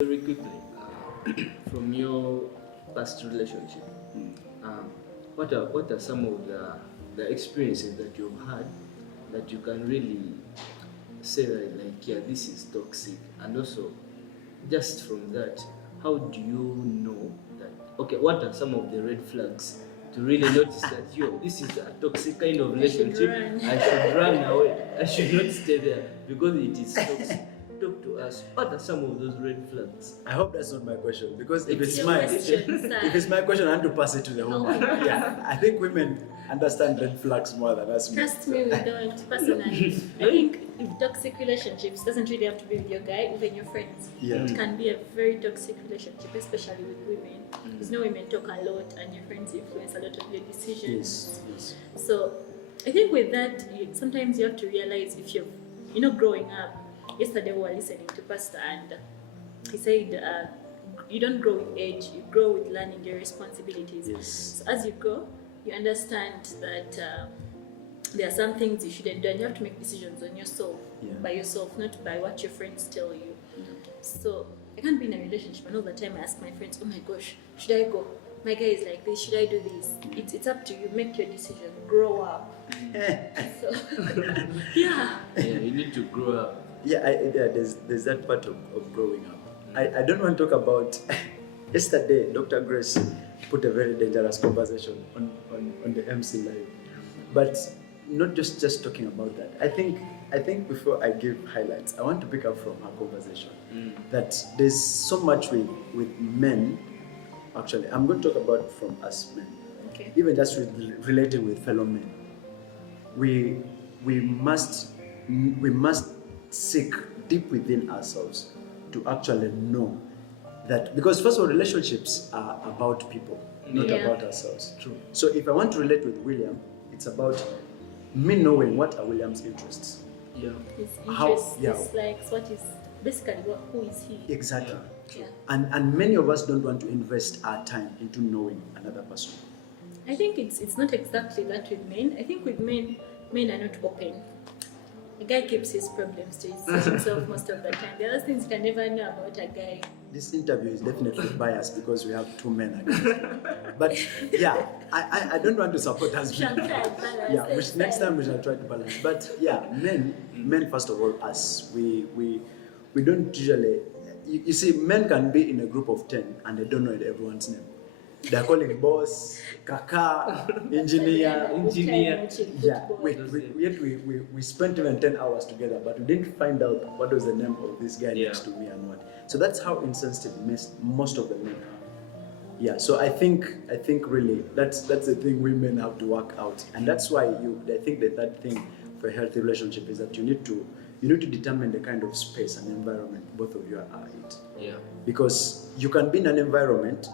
Very quickly, from your past relationship, what are some of the experiences that you've had that you can really say that, like, yeah, this is toxic, and also just from that, how do you know that? Okay, what are some of the red flags to really notice that, yo, this is a toxic kind of relationship? I should run away. I should not stay there because it is toxic. Talk to us. What are some of those red flags? I hope that's not my question, because if It's it's your mine, question, if it's my question, I want to pass it to the woman. Oh. Yeah, I think women understand red flags more than us men. Trust me, we don't. Personally, I think if toxic relationships doesn't really have to be with your guy, even your friends. Yeah. It can be a very toxic relationship, especially with women. Because no women talk a lot, and your friends influence a lot of your decisions. Yes. So, I think with that, sometimes you have to realize if you're, growing up. Yesterday we were listening to Pastor, and he said, you don't grow with age, you grow with learning your responsibilities. Yes. So as you grow, you understand that there are some things you shouldn't do, and you have to make decisions on yourself, by yourself, not by what your friends tell you. So I can't be in a relationship and all the time I ask my friends, oh my gosh, should I go? My guy is like this, should I do this? It's up to you, make your decision, grow up. So, yeah, you need to grow up. There's that part of growing up. I don't want to talk about. Yesterday, Dr. Grace put a very dangerous conversation on the MC live, but not just talking about that. I think before I give highlights, I want to pick up from her conversation that there's so much with men. Actually, I'm going to talk about from us men. okay. Even just relating with fellow men, we must seek deep within ourselves to actually know that, because first of all, relationships are about people, not about ourselves. True. So if I want to relate with William, it's about me knowing what are William's interests. Yeah. His How- interests, dislikes, what is basically who is he? Exactly. Yeah. And many of us don't want to invest our time into knowing another person. I think it's not exactly that with men. I think with men are not open. A guy keeps his problems to himself most of the time. There are things you can never know about a guy. This interview is definitely biased because we have two men against me. But yeah, I don't want to support us. Shall try and balance Yeah, it. next time we shall try to balance. But yeah, men first of all, us, we don't usually. You see, men can be in a group of 10 and they don't know everyone's name. They're calling boss, kaka, engineer. Yeah, we spent even 10 hours together, but we didn't find out what was the name of this guy next to me and what. So that's how insensitive most of the men are. Yeah, so I think really that's the thing women have to work out, and that's why I think that thing for a healthy relationship is that you need to determine the kind of space and environment both of you are in. Yeah. Because you can be in an environment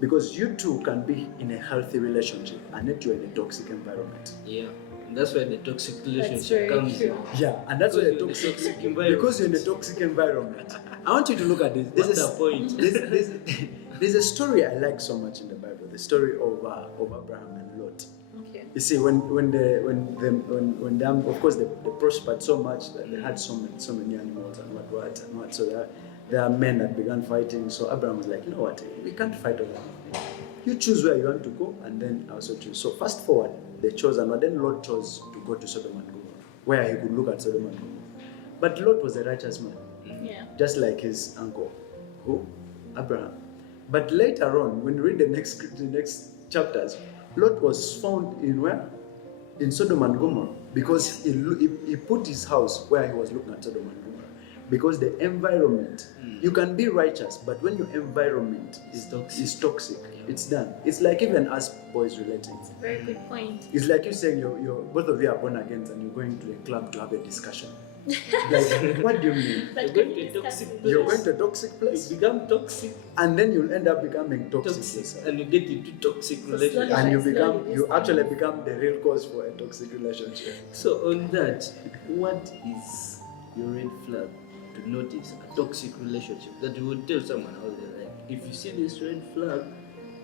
because you two can be in a healthy relationship and yet you're in a toxic environment. Yeah. And that's why the toxic That's relationship very comes true. in. Yeah, and that's why Because you're in a toxic environment. because you're in a toxic environment. I want you to look at this. What's the point? There's a story I like so much in the Bible. The story of Abraham and Lot. Okay. You see, when them, of course they prospered so much that they had so many animals and what. So there are men that began fighting. So Abraham was like, you know what, we can't fight over it. You choose where you want to go, and then I also choose. So fast forward, they chose, and then Lot chose to go to Sodom and Gomorrah, where he could look at Sodom and Gomorrah. But Lot was a righteous man, Yeah. just like his uncle, who? Abraham. But later on, when you read the next chapters, Lot was found in where? In Sodom and Gomorrah, because he put his house where he was looking at Sodom and Gomorrah. Because the environment, you can be righteous, but when your environment is toxic, it's done. It's like even us boys relating. It's a very good point. It's like you saying you're both of you are born again and you're going to a club to have a discussion. Like, what do you mean? But You're can going you to a discuss toxic it? place. You're going to a toxic place, You become toxic, and then you'll end up becoming toxic yourself. and you get into toxic slowly relationship. And slowly you actually become the real cause for a toxic relationship. So on that, what is your red flag to notice a toxic relationship that you would tell someone out there, like, if you see this red flag,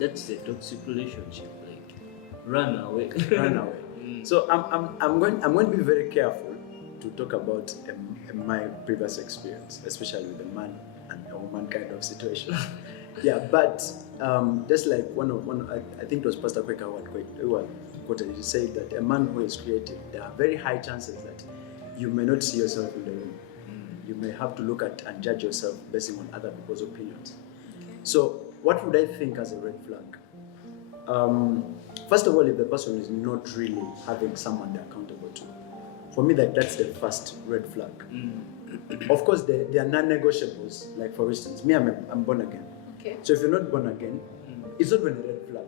that's a toxic relationship, like, run away. Run away. So I'm going to be very careful to talk about my previous experience, especially with a man a woman kind of situation. Yeah, but just like I think it was Pastor Quaker who quoted, he said that a man who is creative, there are very high chances that you may not see yourself in the room. You may have to look at and judge yourself based on other people's opinions. Okay. So what would I think as a red flag? First of all, if the person is not really having someone they're accountable to, for me that's the first red flag. Of course, there are non-negotiables. Like for instance, me, I'm born again. Okay. So if you're not born again, it's not even a red flag.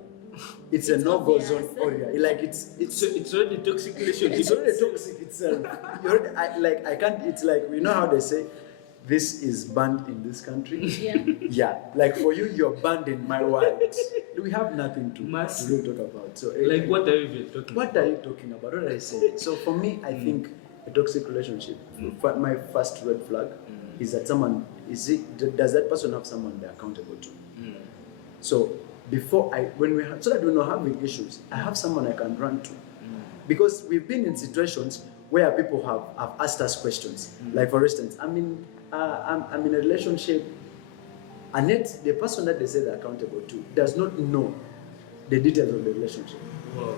It's a no-go zone area. Like it's already toxic relationship. it's already toxic itself. I can't. It's like, you know how they say, this is banned in this country. Yeah. Yeah. Like for you, you're banned in my world. We have nothing to really talk about. So like, what are you even talking what about? are you talking about? What are I saying? So for me, I think a toxic relationship. My first red flag is that does that person have someone they're accountable to? So so that when we're having issues, I have someone I can run to. Because we've been in situations where people have asked us questions. Like for instance, I'm in a relationship, and yet the person that they say they're accountable to does not know the details of the relationship. Wow.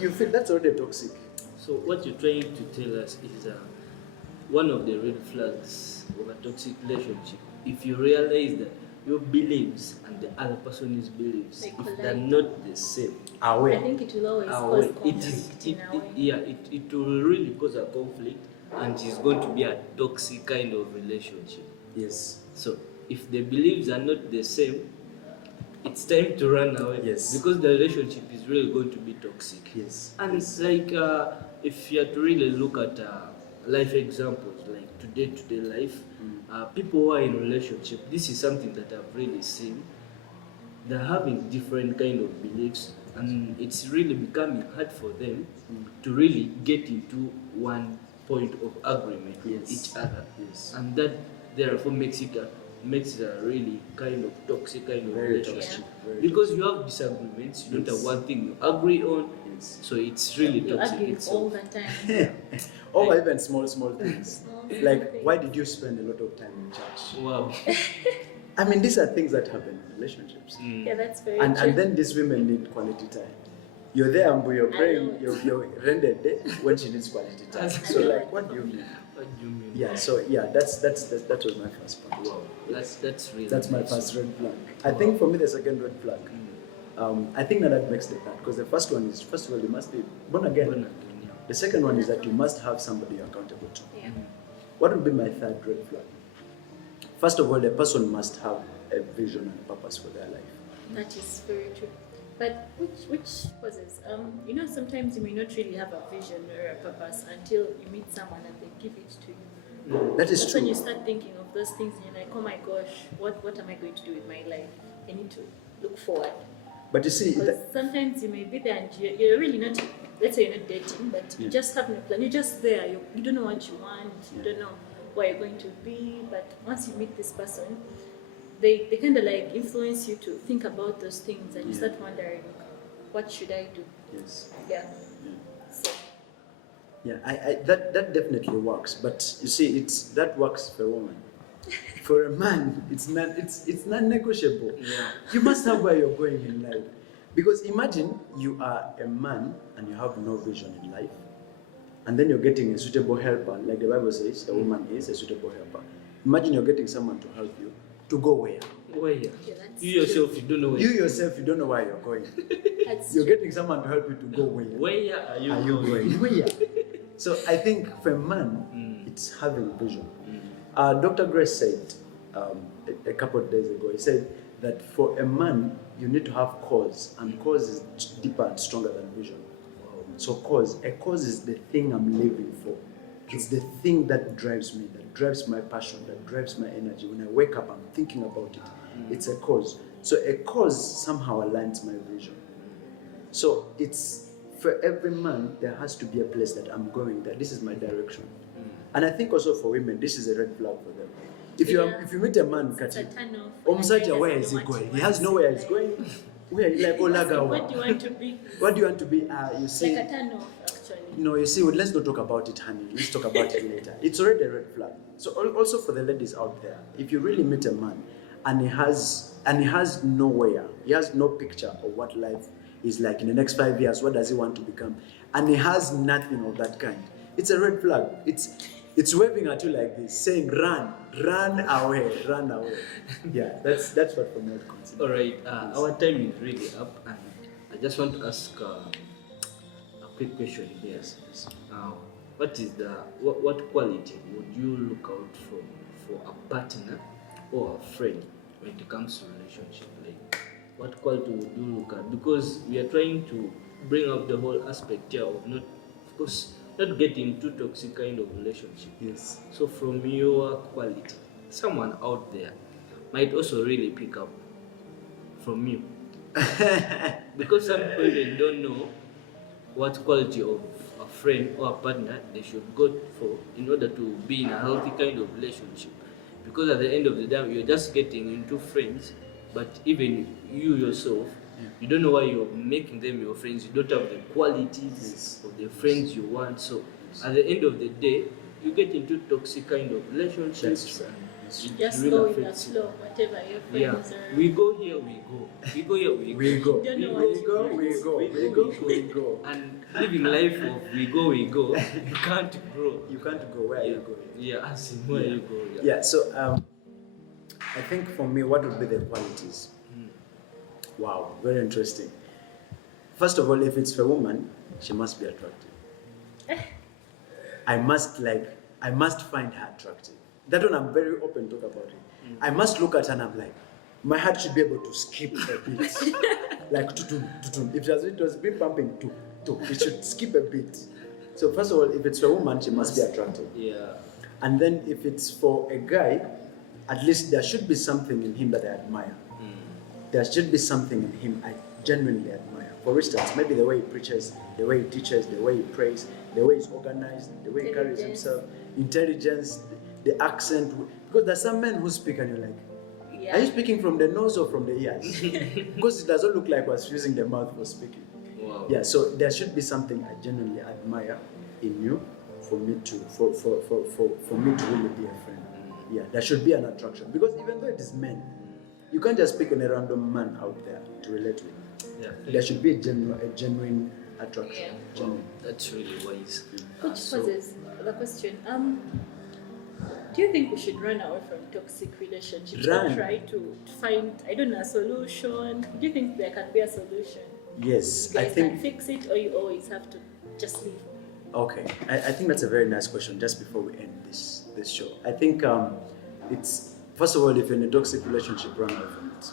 You feel that's already toxic. So what you're trying to tell us is one of the red flags of a toxic relationship. If you realize that your beliefs and the other person's beliefs, if they're not the same, I think it will always cause conflict in a way. It will really cause a conflict, and it's going to be a toxic kind of relationship. Yes. So if the beliefs are not the same, it's time to run away. Yes. Because the relationship is really going to be toxic. Yes. And it's like if you have to really look at life examples, like today life, people who are in relationship, this is something that I've really seen. They're having different kind of beliefs, and it's really becoming hard for them to really get into one point of agreement with each other. Yes. And that therefore makes it a really kind of toxic kind of relationship. Because you have disagreements, you don't have one thing you agree on, so it's really You toxic argue itself. all the time. Or even small things. Like, why did you spend a lot of time in church? Wow. I mean, these are things that happen in relationships. Yeah, that's very And true. then these women need quality time. You're there, Ambu, you're praying, you're rendered there when she needs quality time. So, like, what do you mean? What do you mean? Yeah, so yeah, that was my first point. Wow. That's really That's my nice. first red flag. I think for me, the second red flag, I think that makes the cut, because the first one is, first of all, you must be born again. Born again, yeah. The second one is that you must have somebody you're accountable to. Yeah. What would be my third red flag? First of all, the person must have a vision and purpose for their life. That is very true. But which causes, sometimes you may not really have a vision or a purpose until you meet someone and they give it to you. That is That's true. when you start thinking of those things and you're like, oh my gosh, what am I going to do with my life? I need to look forward. But you see, Because sometimes you may be there and you're really not, let's say you're not dating, but you just have no plan. You're just there. You don't know what you want. You don't know where you're going to be. But once you meet this person, they kind of like influence you to think about those things, and you start wondering, what should I do? yes. Yeah. So, Yeah, that definitely works. But you see, that works for a woman. For a man, it's non-negotiable. Yeah. You must have where you're going in life. Because imagine you are a man and you have no vision in life, and then you're getting a suitable helper, like the Bible says, a woman is a suitable helper. Imagine you're getting someone to help you to go where? Where? yeah, that's You yourself, you don't know where. You yourself, you don't know where you're going. that's You're getting someone to help you to go where? Where are you Are you going? Where? So I think for a man, it's having vision. Dr. Grace said a couple of days ago, he said that for a man, you need to have cause, and cause is deeper and stronger than vision. So a cause is the thing I'm living for. It's the thing that drives me, that drives my passion, that drives my energy. When I wake up, I'm thinking about it. It's a cause. So a cause somehow aligns my vision. So it's, for every man, there has to be a place that I'm going, that this is my direction. And I think also for women, this is a red flag for them. If you meet a man, it's a Kati, turn off. Omsaja, where is he going? He has nowhere he's going. Where like Olaga? What do you want to be? What do you want to be? You see. Like a turn off, actually. no, you see, well, let's not talk about it, honey. Let's talk about it later. It's already a red flag. So also for the ladies out there, if you really meet a man and he has nowhere, he has no picture of what life is like in the next 5 years, what does he want to become, and he has nothing of that kind, it's a red flag. It's waving at you like this, saying, "Run, run away, run away." Yeah, that's what for me I would consider. All right, our time is really up, and I just want to ask a quick question here. What is what quality would you look out for a partner or a friend when it comes to relationship? Like, what quality would you look at? Because we are trying to bring up the whole aspect here of not, of course, not getting too toxic kind of relationship. Yes. So from your quality, someone out there might also really pick up from you. Because some people they don't know what quality of a friend or a partner they should go for in order to be in a healthy kind of relationship. Because at the end of the day, you're just getting into friends, but even you yourself, you don't know why you're making them your friends. You don't have the qualities of the friends you want. So at the end of the day, you get into toxic kind of relationships. You just go with the flow, whatever your friends are. We go here, we go. We go here, we go. We go. Don't know We go. And living life of we go, you can't grow. You can't go where you go. Yeah, as in where you go. Yeah. So I think for me, what would be the qualities? Wow, very interesting. First of all, if it's for a woman, she must be attractive. I must find her attractive. That one I'm very open to talk about it. I must look at her and I'm like, my heart should be able to skip a bit. Like tutum, tutum. If it was been pumping it should skip a bit. So first of all, if it's for a woman, she must be attractive. Yeah. And then if it's for a guy, at least there should be something in him that I admire. There should be something in him I genuinely admire. For instance, maybe the way he preaches, the way he teaches, the way he prays, the way he's organized, the way he carries himself, intelligence, the accent. Because there's some men who speak and you're like, are you speaking from the nose or from the ears? Because it doesn't look like we're using the mouth for speaking. Wow. Yeah, so there should be something I genuinely admire in you for me to really be a friend. Yeah, there should be an attraction. Because even though it is men, you can't just pick on a random man out there to relate with. Yeah. There should be a genuine attraction. Yeah. Genuine. That's really wise. Which poses the question, do you think we should run away from toxic relationships or try to find, I don't know, a solution? Do you think there can be a solution? Yes, You I guys think. can fix it, or you always have to just leave? Okay, I think that's a very nice question. Just before we end this show, I think it's first of all, if you're in a toxic relationship, run away from it.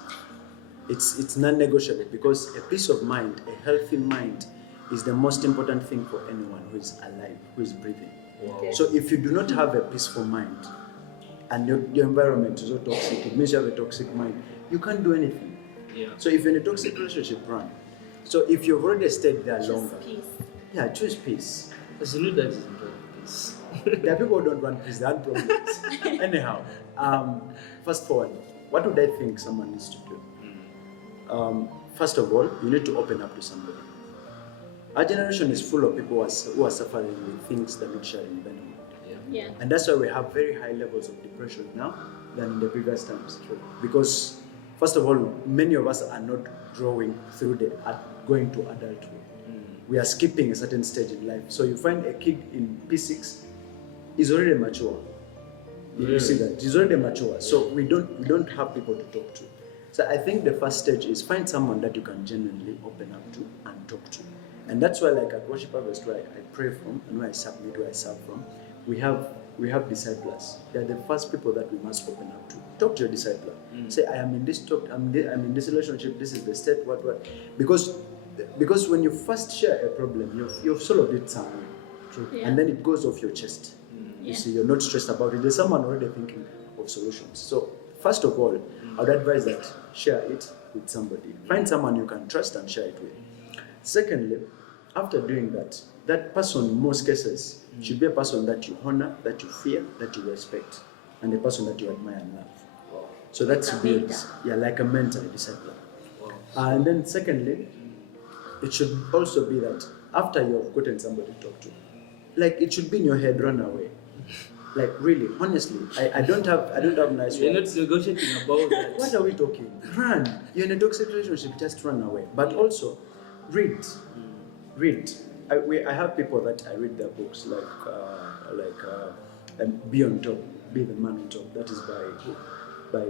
It's non-negotiable because a peace of mind, a healthy mind, is the most important thing for anyone who is alive, who is breathing. Wow. Okay. So if you do not have a peaceful mind and your environment is so toxic, it means you have a toxic mind. You can't do anything. Yeah. So if you're in a toxic relationship, run. So if you've already stayed there longer, Just peace. choose peace. As you know, that is not peace. There are people who don't want peace, they want problems. Anyhow, fast forward, what would I think someone needs to do? First of all, you need to open up to somebody. Our generation is full of people who are suffering with things they're not sharing with anyone. Yeah. And that's why we have very high levels of depression now than in the previous times. Because, first of all, many of us are not growing through going to adulthood. We are skipping a certain stage in life. So you find a kid in P6 is already mature. You see that? He's already mature. So we don't have people to talk to. So I think the first stage is find someone that you can genuinely open up to and talk to. And that's why, like at Worship Harvest, where I pray from and where I submit, where I serve from, we have disciples. They're the first people that we must open up to. Talk to your discipler. Say, I am in this talk. I'm in this relationship. This is the state. What? Because when you first share a problem, you've solved it somewhere, Yeah. and then it goes off your chest. You see, you're not stressed about it. There's someone already thinking of solutions. So first of all, I would advise that share it with somebody. Find someone you can trust and share it with. Secondly, after doing that, that person in most cases should be a person that you honor, that you fear, that you respect, and a person that you admire and love. Wow. So that's Like a mentor. like a mentor, a disciple. Wow. And then secondly, it should also be that after you have gotten somebody to talk to, like it should be in your head, run away. Like really, honestly, I don't have nice We're not words. negotiating about that. What are we talking? Run. You're in a toxic relationship, just run away. But also, read. Read. I have people that I read their books, Be on Top, Be the Man on Top. That is by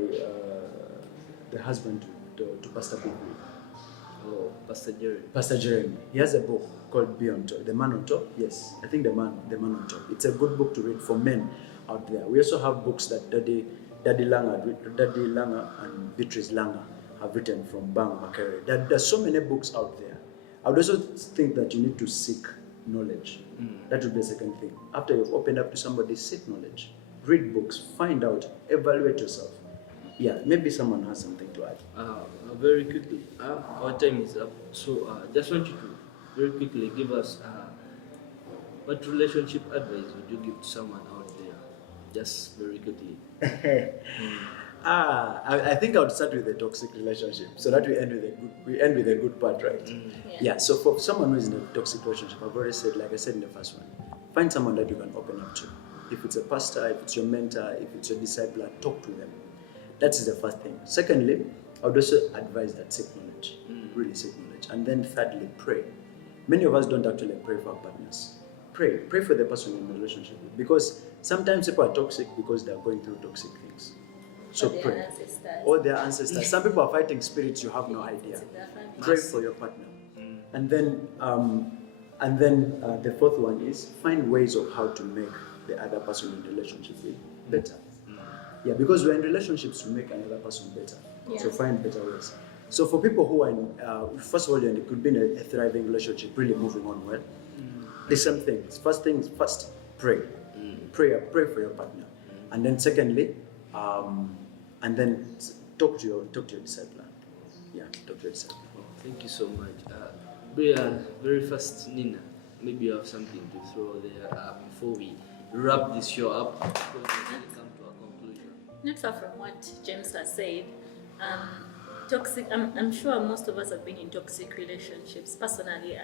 the husband to Pastor Bigby. Oh, Pastor Jerry. Pastor Jeremy. He has a book called Be on Top. The Man on Top. Yes, I think the man on Top. It's a good book to read for men out there. We also have books that Daddy Langer and Beatrice Langer have written from Bang Makere. There's so many books out there. I would also think that you need to seek knowledge. That would be the second thing. After you've opened up to somebody, seek knowledge. Read books, find out, evaluate yourself. Yeah, maybe someone has something to add. Very quickly, our time is up. So just want you to very quickly give us what relationship advice would you give to someone out there? Just very quickly. I think I would start with the toxic relationship, so that we end with a good part, right? Yeah. So for someone who is in a toxic relationship, I've already said, like I said in the first one, find someone that you can open up to. If it's a pastor, if it's your mentor, if it's your discipler, talk to them. That is the first thing. Secondly, I would also advise that seek knowledge, really seek knowledge. And then thirdly, pray. Many of us don't actually pray for our partners. Pray for the person in the relationship, because sometimes people are toxic because they are going through toxic things. So pray. Or their ancestors. Some people are fighting spirits you have no idea. Pray for your partner. And then the fourth one is find ways of how to make the other person in the relationship with better. Yeah, because we're in relationships to make another person better. So find better ways. So for people who are in, first of all, it could be in a thriving relationship, really moving on well. The same things. First, pray. Pray for your partner. And then secondly, and then talk to your discipler. Yeah, talk to your discipler. Oh, thank you so much. Very fast, Nina. Maybe you have something to throw there before we wrap this show up, because we really come to a conclusion. Not far from what James has said. Toxic. I'm sure most of us have been in toxic relationships. Personally,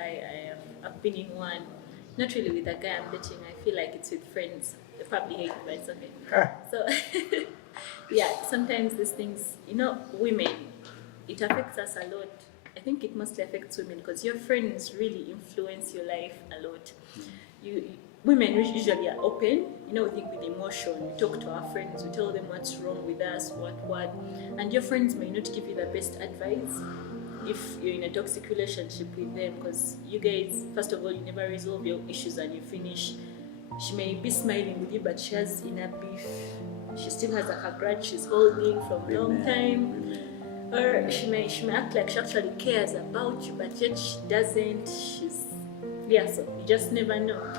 I've been in one. Not really with a guy I'm dating. I feel like it's with friends. They probably hate it, but it's okay. So, yeah, sometimes these things, women, it affects us a lot. I think it mostly affects women because your friends really influence your life a lot. Women usually are open, we think with emotion. We talk to our friends, we tell them what's wrong with us, what, and your friends may not give you the best advice if you're in a toxic relationship with them, because you guys, first of all, you never resolve your issues and you finish. She may be smiling with you, but she has inner beef. She still has a grudge she's holding from a long time. Or she may act like she actually cares about you, but yet she doesn't. So you just never know.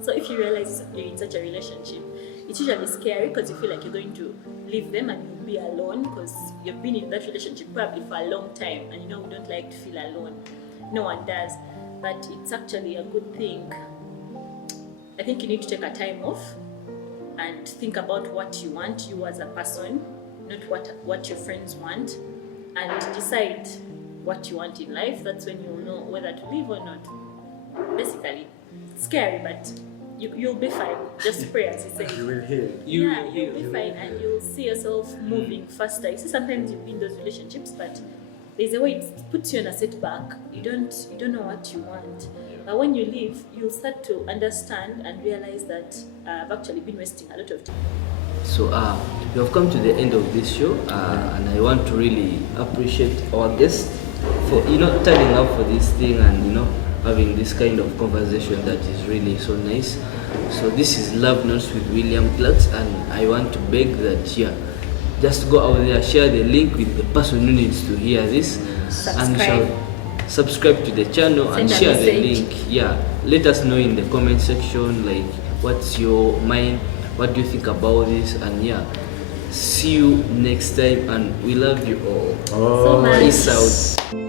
So if you realize you're in such a relationship, it's usually scary because you feel like you're going to leave them and you'll be alone, because you've been in that relationship probably for a long time, and we don't like to feel alone. No one does, but it's actually a good thing. I think you need to take a time off and think about what you want, you as a person, not what your friends want, and decide what you want in life. That's when you'll know whether to leave or not. Basically, it's scary, but you'll be fine. Just pray, as you say. You will heal. You'll be fine, and you'll see yourself moving faster. You see, sometimes you've been in those relationships, but there's a way it puts you on a setback. You don't know what you want. But when you leave, you'll start to understand and realize that I've actually been wasting a lot of time. So we have come to the end of this show, and I want to really appreciate our guest for turning up for this thing and having this kind of conversation that is really so nice. So this is Love Notes with William Clarks, and I want to beg that just go out there, share the link with the person who needs to hear this, and subscribe to the channel and share the link. Let us know in the comment section, like, what's your mind, what do you think about this, and see you next time, and we love you all. So much. Peace out.